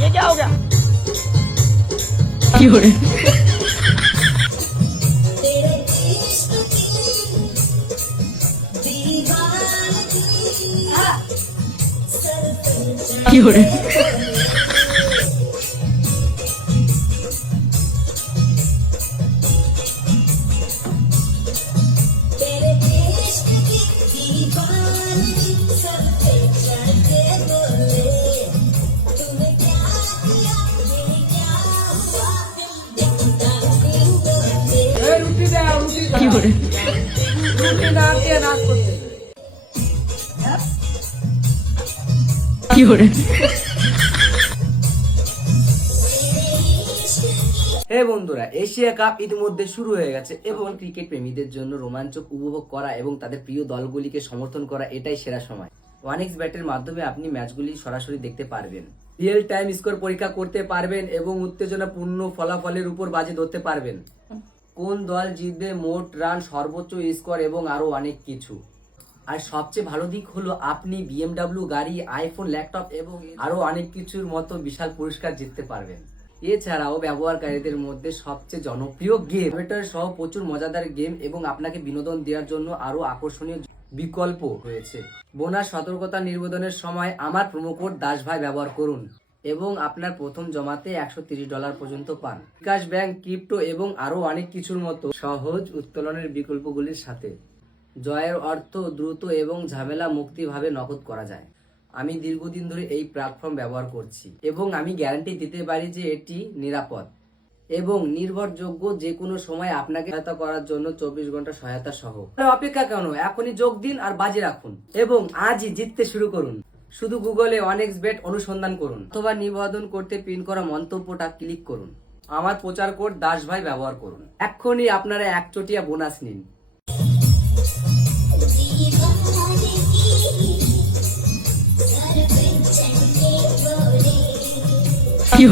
ये क्या हो गया? হে বন্ধুরা, এশিয়া কাপ ইতিমধ্যে শুরু হয়ে গেছে এবং ক্রিকেট প্রেমীদের জন্য রোমাঞ্চক উপভোগ করা এবং তাদের প্রিয় দলগুলিকে সমর্থন করা এটাই সেরা সময়। ওয়ানএক্স ব্যাটের মাধ্যমে আপনি ম্যাচগুলি সরাসরি দেখতে পারবেন, রিয়েল টাইম স্কোর পরীক্ষা করতে পারবেন এবং উত্তেজনাপূর্ণ ফলাফলের উপর বাজি ধরতে পারবেন। কোন দল জিতবে, মোট রান, সর্বোচ্চ স্কোর এবং আরো অনেক কিছু। আর সবচেয়ে ভালো দিক হলো আপনি BMW গাড়ি, আইফোন, ল্যাপটপ এবং আরো অনেক কিছুর মতো বিশাল পুরস্কার জিততে পারবেন। এছাড়াও ব্যবহারকারীদের মধ্যে সবচেয়ে জনপ্রিয় গেম সহ প্রচুর মজাদার গেম এবং আপনাকে বিনোদন দেওয়ার জন্য আরো আকর্ষণীয় বিকল্প রয়েছে। বোনাস সতর্কতা নির্বোধনের সময় আমার প্রোমো কোড দাসভাই ব্যবহার করুন এবং আপনার প্রথম জমাতে $130 পর্যন্ত পান। বিকাশ ব্যাংক, ক্রিপ্টো এবং আরো অনেক কিছুর মতো সহজ উত্তোলনের বিকল্পগুলির সাথে জয়ের অর্থ দ্রুত এবং ঝামেলা মুক্তভাবে নগদ করা যায়। আমি দীর্ঘদিন ধরে এই প্ল্যাটফর্ম ব্যবহার করছি এবং আমি গ্যারান্টি দিতে পারি যে এটি নিরাপদ এবং নির্ভরযোগ্য। যে কোনো সময় আপনাকে সহায়তা করার জন্য 24 ঘন্টা সহায়তা সহ। অপেক্ষা কেন, এখনই যোগ দিন আর বাজি রাখুন এবং আজই জিততে শুরু করুন। শুধু গুগলে ওয়ানএক্স বেট অনুসন্ধান করুন অথবা নিবন্ধন করতে পিন করা মন্তব্যটা ক্লিক করুন। আমার প্রচার কোড দাসভাই ব্যবহার করুন। এক্ষুনি আপনারা একচটিয়া বোনাস নিন। কি